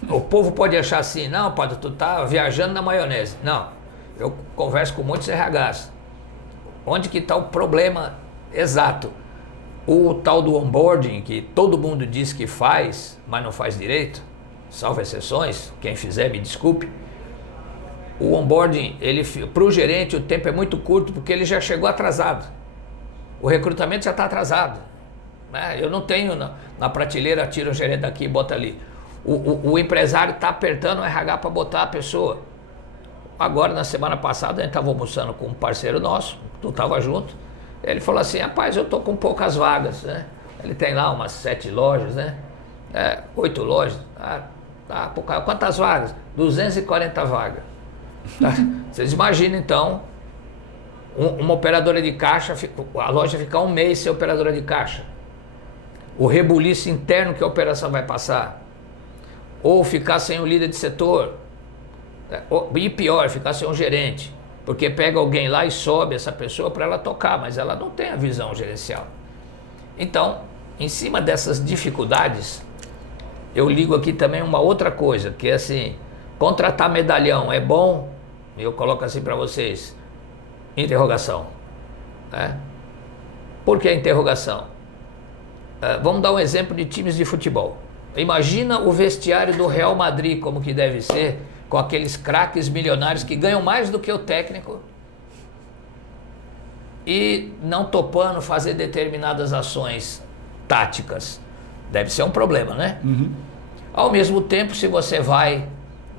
o povo pode achar assim, não, Padre, tu está viajando na maionese. Não, eu converso com muitos RHs. Onde que está o problema exato? O tal do onboarding, que todo mundo diz que faz, mas não faz direito, salvo exceções, quem fizer me desculpe. O onboarding, para o gerente o tempo é muito curto porque ele já chegou atrasado. O recrutamento já está atrasado. Eu não tenho na prateleira, tira o gerente daqui e bota ali. O empresário está apertando o RH para botar a pessoa. Agora, na semana passada, a gente estava almoçando com um parceiro nosso, tu estava junto. Ele falou assim, rapaz, eu estou com poucas vagas, né? Ele tem lá umas 7 lojas, né? 8 lojas. Quantas vagas? 240 vagas. Tá? Vocês imaginam, então, uma operadora de caixa, a loja ficar um mês sem operadora de caixa. O rebuliço interno que a operação vai passar. Ou ficar sem o líder de setor. E pior, ficar sem um gerente. Porque pega alguém lá e sobe essa pessoa para ela tocar, mas ela não tem a visão gerencial. Então, em cima dessas dificuldades, eu ligo aqui também uma outra coisa, que é assim, contratar medalhão é bom? Eu coloco assim para vocês, interrogação. Né? Por que interrogação? Vamos dar um exemplo de times de futebol. Imagina o vestiário do Real Madrid, como que deve ser, com aqueles craques milionários que ganham mais do que o técnico e não topando fazer determinadas ações táticas. Deve ser um problema, né? Uhum. Ao mesmo tempo, se você vai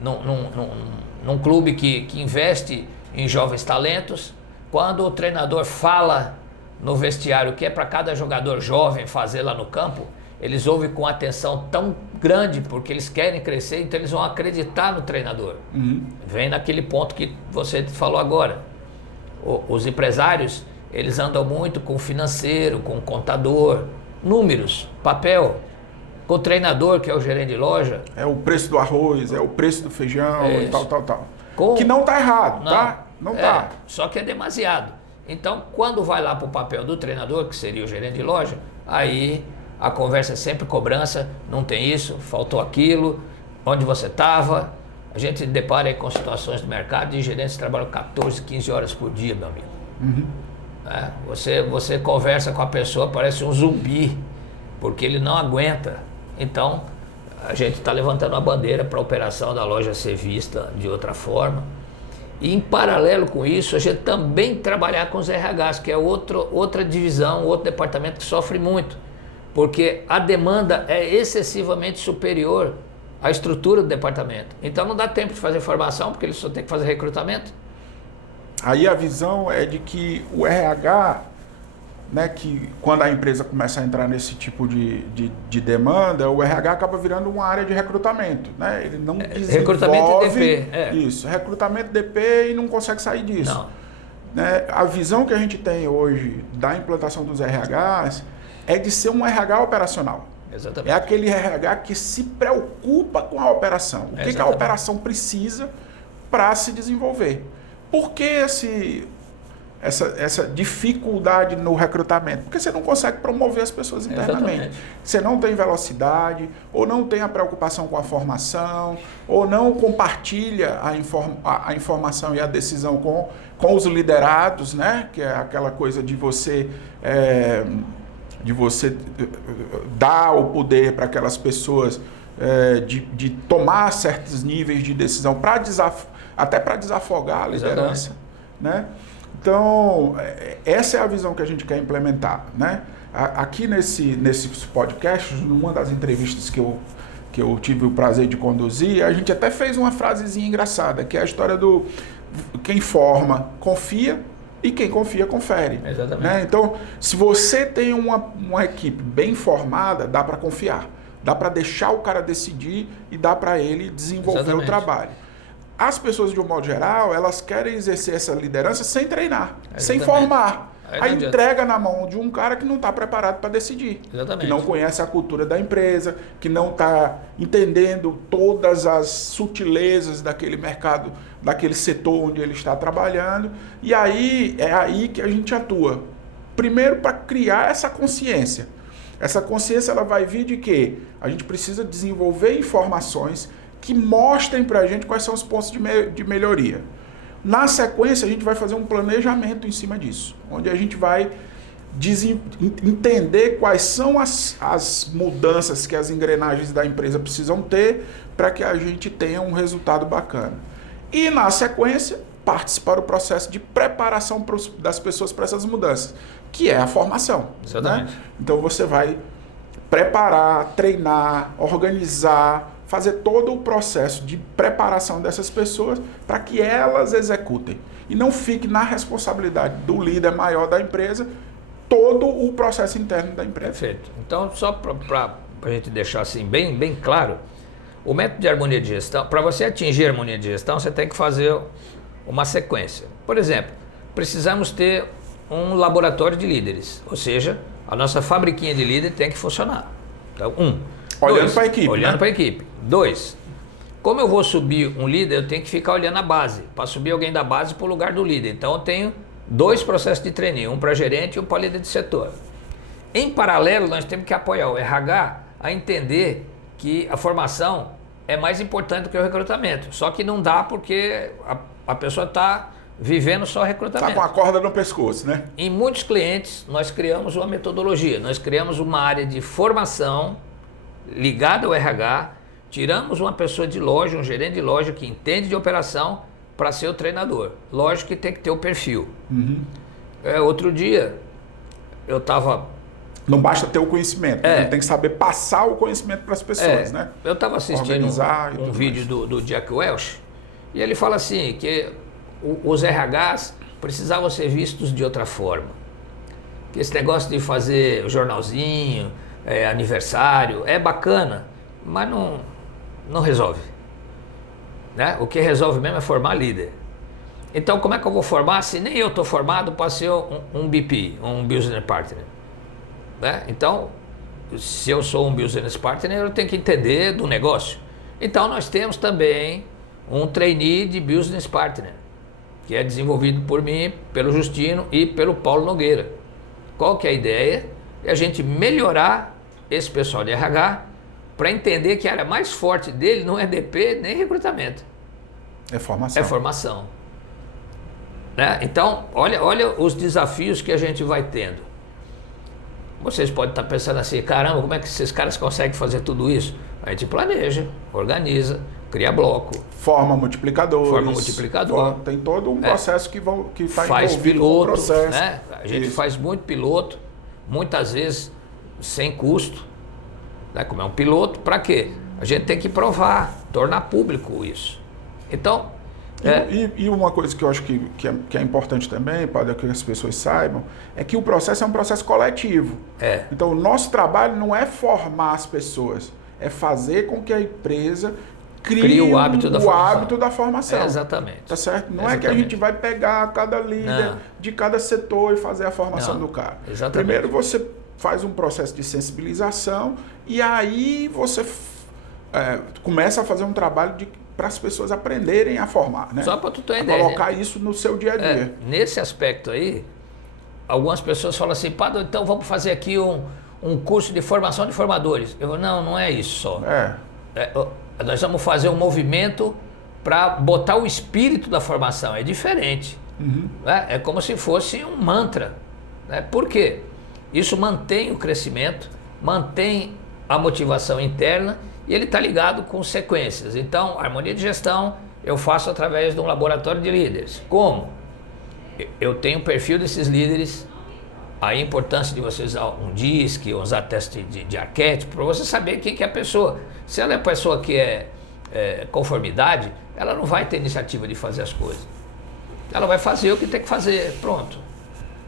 num clube que investe em jovens talentos, quando o treinador fala no vestiário o que é para cada jogador jovem fazer lá no campo, eles ouvem com atenção tão grande porque eles querem crescer, então eles vão acreditar no treinador. Uhum. Vem naquele ponto que você falou agora. os empresários, eles andam muito com financeiro, com contador, números, papel, com o treinador, que é o gerente de loja. É o preço do arroz, é o preço do feijão e tal. Que não está errado, não, tá? Não tá. Só que é demasiado. Então, quando vai lá para o papel do treinador, que seria o gerente de loja, aí a conversa é sempre cobrança, não tem isso, faltou aquilo, onde você estava. A gente depara aí com situações do mercado de gerentes que trabalham 14, 15 horas por dia, meu amigo. Você conversa com a pessoa, parece um zumbi, porque ele não aguenta. Então, a gente está levantando a bandeira para a operação da loja ser vista de outra forma. E em paralelo com isso, a gente também trabalhar com os RHs, que é outra divisão, outro departamento que sofre muito, porque a demanda é excessivamente superior à estrutura do departamento. Então não dá tempo de fazer formação, porque ele só tem que fazer recrutamento. Aí a visão é de que o RH, né, que quando a empresa começa a entrar nesse tipo de demanda, o RH acaba virando uma área de recrutamento, né? Ele não desenvolve... Recrutamento e DP. Isso, recrutamento DP e não consegue sair disso. Não. Né? A visão que a gente tem hoje da implantação dos RHs é de ser um RH operacional. Exatamente. É aquele RH que se preocupa com a operação. O que a operação precisa para se desenvolver. Por que essa dificuldade no recrutamento? Porque você não consegue promover as pessoas internamente. Exatamente. Você não tem velocidade, ou não tem a preocupação com a formação, ou não compartilha a informação e a decisão com os liderados, né? Que é aquela coisa de você dar o poder para aquelas pessoas de tomar certos níveis de decisão, até para desafogar a liderança. Né? Então, essa é a visão que a gente quer implementar. Né? Aqui nesses podcasts, numa das entrevistas que eu tive o prazer de conduzir, a gente até fez uma frasezinha engraçada, que é a história do quem forma, confia, e quem confia, confere. Exatamente. Né? Então, se você tem uma equipe bem formada, dá para confiar. Dá para deixar o cara decidir e dá para ele desenvolver o trabalho. As pessoas, de um modo geral, elas querem exercer essa liderança sem treinar, sem formar. Aí entrega na mão de um cara que não está preparado para decidir. Exatamente. Que não conhece a cultura da empresa, que não está entendendo todas as sutilezas daquele mercado, daquele setor onde ele está trabalhando. E aí é aí que a gente atua. Primeiro, para criar essa consciência. Essa consciência ela vai vir de que a gente precisa desenvolver informações que mostrem para a gente quais são os pontos de melhoria. Na sequência, a gente vai fazer um planejamento em cima disso, onde a gente vai entender quais são as mudanças que as engrenagens da empresa precisam ter para que a gente tenha um resultado bacana. E, na sequência, participar do processo de preparação das pessoas para essas mudanças, que é a formação. Exatamente. Né? Então, você vai preparar, treinar, organizar, fazer todo o processo de preparação dessas pessoas para que elas executem. E não fique na responsabilidade do líder maior da empresa todo o processo interno da empresa. Perfeito. Então, só para a gente deixar assim bem claro, o método de harmonia de gestão, para você atingir a harmonia de gestão, você tem que fazer uma sequência. Por exemplo, precisamos ter um laboratório de líderes, ou seja, a nossa fabriquinha de líder tem que funcionar. Então, olhando para a equipe. Olhando para a equipe. 2, como eu vou subir um líder, eu tenho que ficar olhando a base, para subir alguém da base para o lugar do líder. Então eu tenho 2 processos de treininho, um para gerente e um para líder de setor. Em paralelo, nós temos que apoiar o RH a entender que a formação é mais importante do que o recrutamento. Só que não dá porque a pessoa está vivendo só recrutamento. Está com a corda no pescoço, né? Em muitos clientes, nós criamos uma metodologia, nós criamos uma área de formação ligada ao RH, tiramos uma pessoa de loja, um gerente de loja que entende de operação para ser o treinador. Lógico que tem que ter o perfil. Outro dia, eu estava... Não basta ter o conhecimento, tem que saber passar o conhecimento para as pessoas, né? Eu estava assistindo um vídeo do Jack Welch e ele fala assim, que os RHs precisavam ser vistos de outra forma. Que esse negócio de fazer jornalzinho, aniversário, é bacana, mas não resolve. Né? O que resolve mesmo é formar líder. Então, como é que eu vou formar se nem eu estou formado para ser um BP, um Business Partner? Né? Então, se eu sou um Business Partner, eu tenho que entender do negócio. Então, nós temos também um trainee de Business Partner, que é desenvolvido por mim, pelo Justino e pelo Paulo Nogueira. Qual que é a ideia? É a gente melhorar esse pessoal de RH para entender que a área mais forte dele não é DP nem recrutamento. É formação. É formação. Né? Então, olha os desafios que a gente vai tendo. Vocês podem estar pensando assim, caramba, como é que esses caras conseguem fazer tudo isso? A gente planeja, organiza, cria bloco. Forma multiplicadores. Tem todo um processo que está faz envolvido piloto, com o processo. Né? A gente faz muito piloto, muitas vezes sem custo. Né? Como é um piloto, para quê? A gente tem que provar, tornar público isso. Então... E uma coisa que eu acho que é importante também, para que as pessoas saibam, é que o processo é um processo coletivo. Então, o nosso trabalho não é formar as pessoas, é fazer com que a empresa crie o hábito da formação. Exatamente. Tá certo? Não é que a gente vai pegar cada líder de cada setor e fazer a formação do cara. Exatamente. Primeiro você faz um processo de sensibilização e aí você começa a fazer um trabalho para as pessoas aprenderem a formar, né? Só para tu ter ideia. Colocar isso no seu dia a dia. Nesse aspecto aí, algumas pessoas falam assim, Padre, então vamos fazer aqui um curso de formação de formadores. Eu não é isso só. Nós vamos fazer um movimento para botar o espírito da formação. É diferente. Né? É como se fosse um mantra. Né? Por quê? Isso mantém o crescimento, mantém a motivação interna e ele está ligado com sequências. Então, a harmonia de gestão eu faço através de um laboratório de líderes. Como? Eu tenho o perfil desses líderes, a importância de você usar um DISC, usar teste de arquétipo, para você saber quem que é a pessoa. Se ela é a pessoa que é conformidade, ela não vai ter iniciativa de fazer as coisas. Ela vai fazer o que tem que fazer, pronto.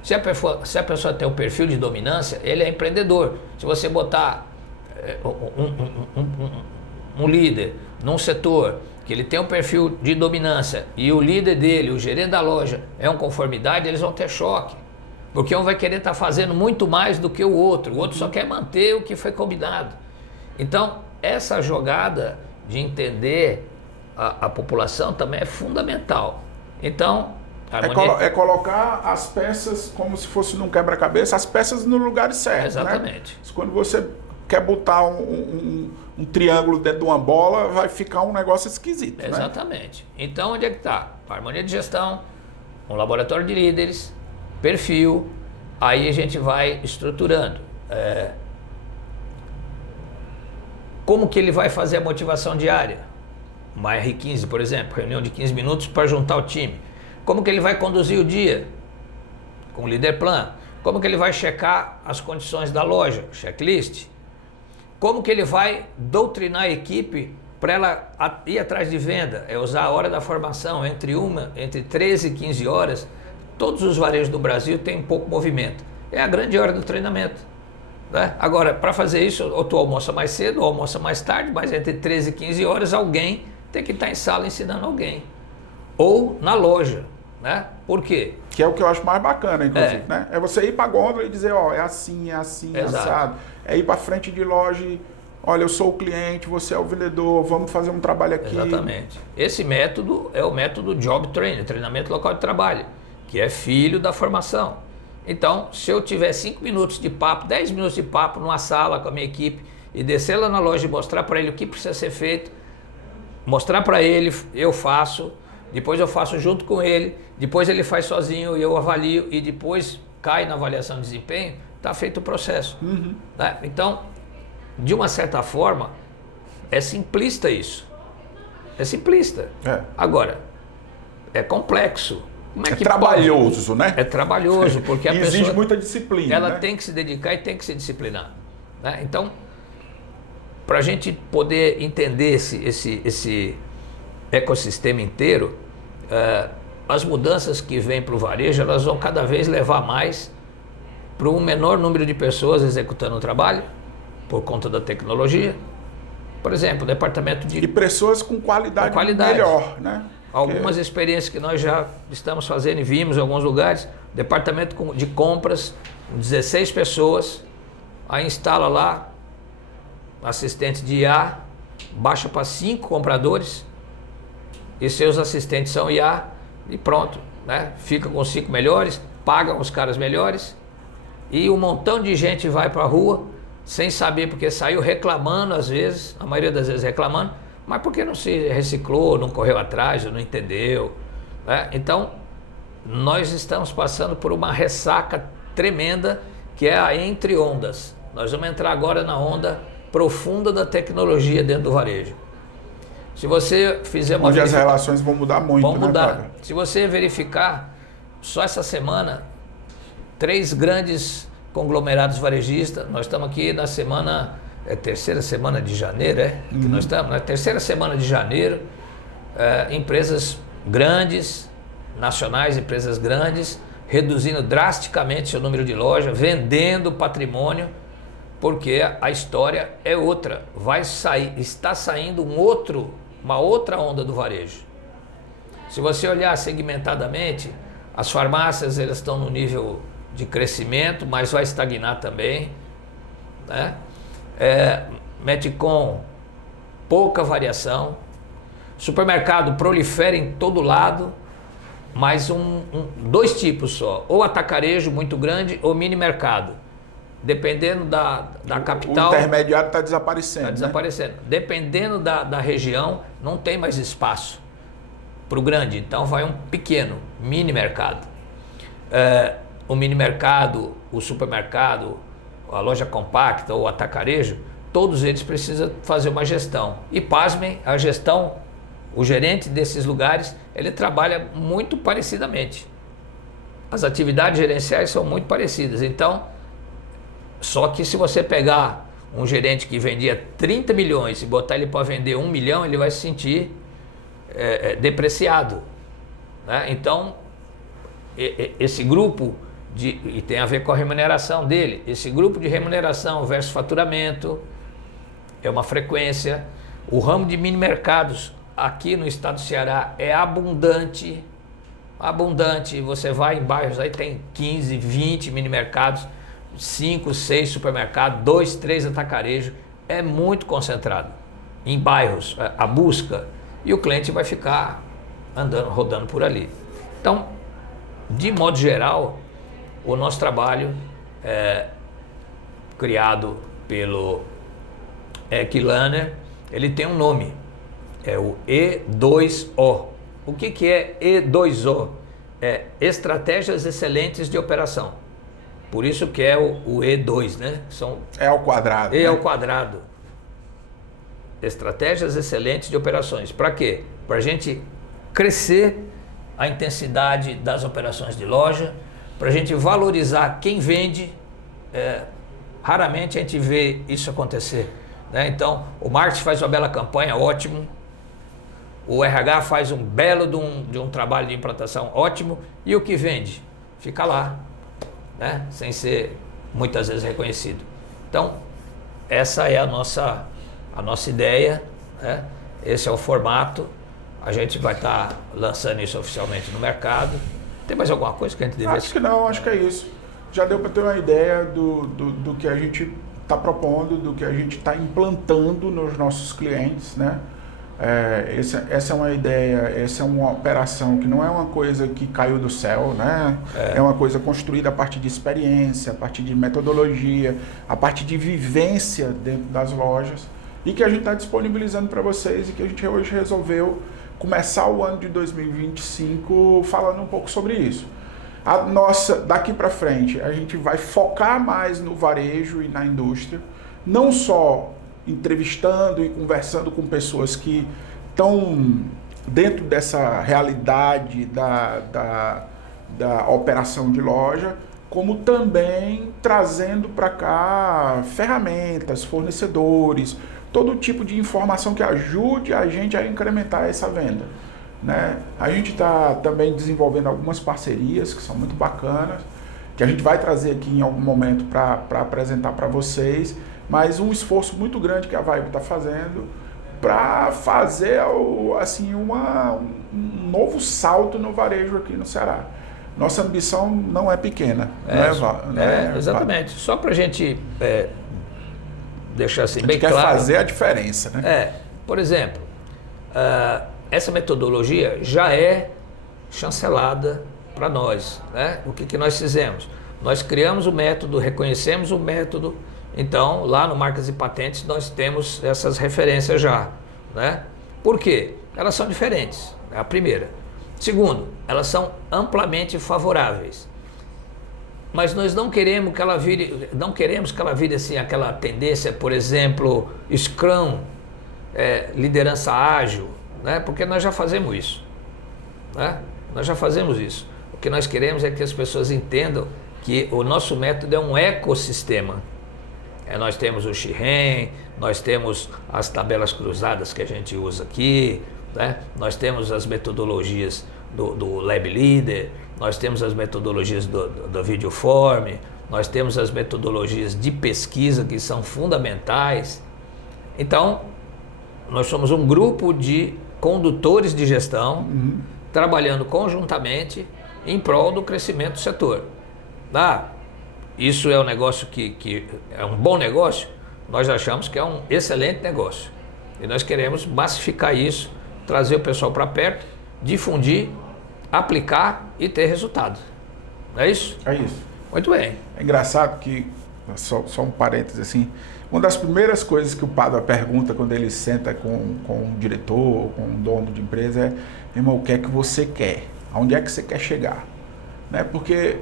Se a pessoa tem o perfil de dominância, ele é empreendedor. Se você botar um líder num setor que ele tem um perfil de dominância e o líder dele, o gerente da loja, é um conformidade, eles vão ter choque. Porque um vai querer estar fazendo muito mais do que o outro só quer manter o que foi combinado. Então, essa jogada de entender a população também é fundamental. Então, é colocar as peças como se fosse num quebra-cabeça, as peças no lugar certo. Exatamente. Né? Quando você quer botar um triângulo dentro de uma bola, vai ficar um negócio esquisito. Exatamente. Né? Então, onde é que está? Harmonia de gestão, um laboratório de líderes, perfil, aí a gente vai estruturando. Como que ele vai fazer a motivação diária? Uma R15, por exemplo, reunião de 15 minutos para juntar o time. Como que ele vai conduzir o dia? Com o líder plan. Como que ele vai checar as condições da loja? Checklist. Como que ele vai doutrinar a equipe para ela ir atrás de venda? É usar a hora da formação, entre 13 e 15 horas. Todos os varejos do Brasil têm pouco movimento. É a grande hora do treinamento. Né? Agora, para fazer isso, ou tu almoça mais cedo, ou almoça mais tarde, mas entre 13 e 15 horas alguém tem que estar em sala ensinando alguém. Ou na loja. Né? Por quê? Que é o que eu acho mais bacana, inclusive. Né? É você ir para a gôndola e dizer, ó, é assim, assado. É ir para frente de loja e, olha, eu sou o cliente, você é o vendedor, vamos fazer um trabalho aqui. Exatamente. Esse método é o método Job Training, treinamento local de trabalho, que é filho da formação. Então, se eu tiver 5 minutos de papo, 10 minutos de papo numa sala com a minha equipe e descer lá na loja e mostrar para ele o que precisa ser feito, mostrar para ele, eu faço, depois eu faço junto com ele, depois ele faz sozinho e eu avalio e depois cai na avaliação de desempenho, está feito o processo. Né? Então, de uma certa forma, é simplista isso. É simplista. Agora, é complexo. Como é que trabalhoso, né? É trabalhoso, porque a exige pessoa, muita disciplina. Ela né? tem que se dedicar e tem que se disciplinar. Né? Então, para a gente poder entender esse ecossistema inteiro, as mudanças que vêm para o varejo, elas vão cada vez levar mais para um menor número de pessoas executando o trabalho, por conta da tecnologia. Por exemplo, o departamento de... E pessoas com qualidade melhor, né? Algumas experiências que nós já estamos fazendo e vimos em alguns lugares, departamento de compras, 16 pessoas, aí instala lá assistente de IA, baixa para 5 compradores e seus assistentes são IA e pronto, né? Fica com 5 melhores, paga os caras melhores e um montão de gente vai para a rua sem saber porque saiu reclamando às vezes, a maioria das vezes reclamando, mas porque não se reciclou, não correu atrás, não entendeu, né? Então, nós estamos passando por uma ressaca tremenda que é a entre ondas. Nós vamos entrar agora na onda profunda da tecnologia dentro do varejo. Se você fizer uma onde as relações vão mudar muito, vão mudar. Né, se você verificar, só essa semana, 3 grandes conglomerados varejistas, nós estamos aqui na semana, terceira semana de janeiro, que nós estamos, na terceira semana de janeiro, empresas grandes, nacionais, empresas grandes, reduzindo drasticamente seu número de lojas, vendendo patrimônio, porque a história é outra. Vai sair, está saindo uma outra onda do varejo. Se você olhar segmentadamente, as farmácias elas estão no nível de crescimento, mas vai estagnar também, né? Medicom, pouca variação. Supermercado prolifera em todo lado, mas dois tipos só, ou atacarejo muito grande ou mini mercado. Dependendo da capital... O intermediário está desaparecendo. Está desaparecendo. Né? Dependendo da região, não tem mais espaço para o grande. Então vai um pequeno, mini mercado. O mini mercado, o supermercado, a loja compacta ou atacarejo, todos eles precisam fazer uma gestão. E pasmem, a gestão, o gerente desses lugares, ele trabalha muito parecidamente. As atividades gerenciais são muito parecidas. Então, só que se você pegar um gerente que vendia 30 milhões e botar ele para vender 1 milhão, ele vai se sentir depreciado, né? Então, esse grupo, e tem a ver com a remuneração dele, esse grupo de remuneração versus faturamento é uma frequência. O ramo de mini mercados aqui no estado do Ceará é abundante, você vai em bairros, aí tem 15, 20 mini mercados, 5, 6 supermercados, 2, 3 atacarejo, é muito concentrado em bairros, a busca, e o cliente vai ficar andando, rodando por ali. Então, de modo geral, o nosso trabalho criado pelo Equilaner, ele tem um nome, é o E2O. O que é E2O? É Estratégias Excelentes de Operação. Por isso que é o E2, né? É ao quadrado. E ao quadrado. Estratégias excelentes de operações. Para quê? Para a gente crescer a intensidade das operações de loja, para a gente valorizar quem vende. Raramente a gente vê isso acontecer, né? Então, o marketing faz uma bela campanha, ótimo. O RH faz um belo de um trabalho de implantação, ótimo. E o que vende? Fica lá, né? Sem ser muitas vezes reconhecido. Então, essa é a nossa ideia, né? Esse é o formato. A gente vai estar lançando isso oficialmente no mercado. Tem mais alguma coisa que a gente deveria... Acho que não, acho que é isso. Já deu para ter uma ideia do que a gente está propondo, do que a gente está implantando nos nossos clientes, né? Essa é uma ideia, essa é uma operação que não é uma coisa que caiu do céu, né? É uma coisa construída a partir de experiência, a partir de metodologia, a partir de vivência dentro das lojas e que a gente está disponibilizando para vocês e que a gente hoje resolveu começar o ano de 2025 falando um pouco sobre isso. Daqui para frente, a gente vai focar mais no varejo e na indústria, não só entrevistando e conversando com pessoas que estão dentro dessa realidade da operação de loja, como também trazendo para cá ferramentas, fornecedores, todo tipo de informação que ajude a gente a incrementar essa venda, né? A gente está também desenvolvendo algumas parcerias que são muito bacanas, que a gente vai trazer aqui em algum momento para apresentar para vocês, mas um esforço muito grande que a Vibe está fazendo para fazer assim, um novo salto no varejo aqui no Ceará. Nossa ambição não é pequena. Exatamente. Só para a gente deixar assim bem claro. A gente quer fazer a diferença. Né? Por exemplo, essa metodologia já é chancelada para nós. Né? O que nós fizemos? Nós criamos o método, reconhecemos o método. Então, lá no Marcas e Patentes, nós temos essas referências já. Né? Por quê? Elas são diferentes, é a primeira. Segundo, elas são amplamente favoráveis. Mas nós não queremos que ela vire assim, aquela tendência, por exemplo, Scrum, liderança ágil, né? Porque nós já fazemos isso. Né? Nós já fazemos isso. O que nós queremos é que as pessoas entendam que o nosso método é um ecossistema. Nós temos o Shiren, nós temos as tabelas cruzadas que a gente usa aqui, né? Nós temos as metodologias do Lab Leader, nós temos as metodologias do Videoform, nós temos as metodologias de pesquisa que são fundamentais. Então, nós somos um grupo de condutores de gestão trabalhando conjuntamente em prol do crescimento do setor. Isso é um negócio que é um bom negócio? Nós achamos que é um excelente negócio. E nós queremos massificar isso, trazer o pessoal para perto, difundir, aplicar e ter resultado. Não é isso? É isso. Muito bem. É engraçado que, só um parênteses assim, uma das primeiras coisas que o Pádua pergunta quando ele senta com um diretor, com um dono de empresa é: irmão, o que é que você quer? Aonde é que você quer chegar? Né? Porque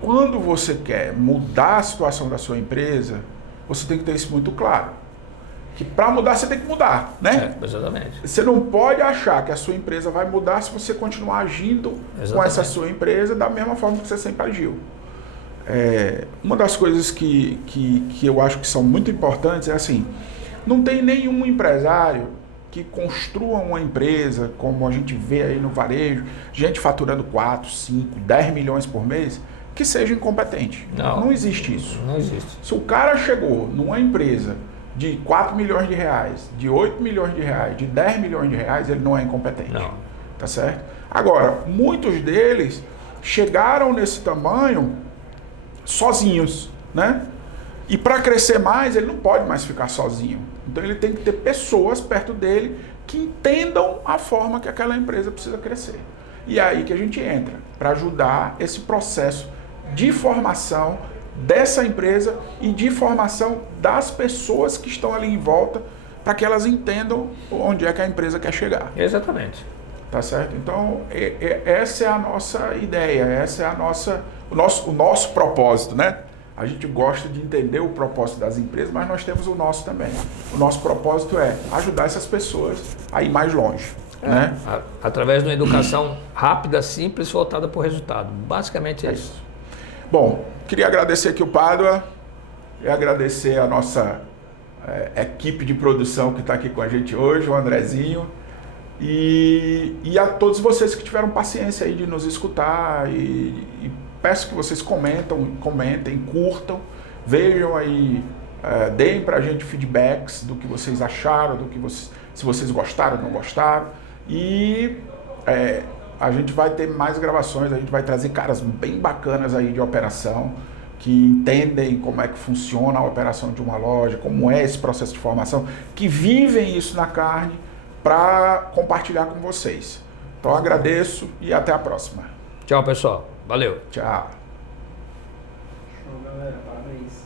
quando você quer mudar a situação da sua empresa, você tem que ter isso muito claro. Que para mudar, você tem que mudar, né? Exatamente. Você não pode achar que a sua empresa vai mudar se você continuar agindo com essa sua empresa da mesma forma que você sempre agiu. Uma das coisas que eu acho que são muito importantes é assim: não tem nenhum empresário que construa uma empresa, como a gente vê aí no varejo, gente faturando 4, 5, 10 milhões por mês, que seja incompetente. Não existe isso. Não existe. Se o cara chegou numa empresa de 4 milhões de reais, de 8 milhões de reais, de 10 milhões de reais, ele não é incompetente. Não. Tá certo? Agora, muitos deles chegaram nesse tamanho sozinhos, né? E para crescer mais, ele não pode mais ficar sozinho. Então ele tem que ter pessoas perto dele que entendam a forma que aquela empresa precisa crescer. E é aí que a gente entra, para ajudar esse processo de formação dessa empresa e de formação das pessoas que estão ali em volta, para que elas entendam onde é que a empresa quer chegar. Exatamente. Tá certo? Então, essa é a nossa ideia, essa é o nosso propósito, né? A gente gosta de entender o propósito das empresas, mas nós temos o nosso também. O nosso propósito é ajudar essas pessoas a ir mais longe. Né? Através de uma educação rápida, simples, voltada para o resultado. Basicamente é isso. Bom, queria agradecer aqui o Pádua e agradecer a nossa equipe de produção que está aqui com a gente hoje, o Andrezinho, e a todos vocês que tiveram paciência aí de nos escutar, e peço que vocês comentem, curtam, vejam aí, deem pra gente feedbacks do que vocês acharam, se vocês gostaram ou não gostaram, e a gente vai ter mais gravações, a gente vai trazer caras bem bacanas aí de operação, que entendem como é que funciona a operação de uma loja, como é esse processo de formação, que vivem isso na carne, para compartilhar com vocês. Então agradeço e até a próxima. Tchau, pessoal. Valeu. Tchau. Show, galera. Parabéns.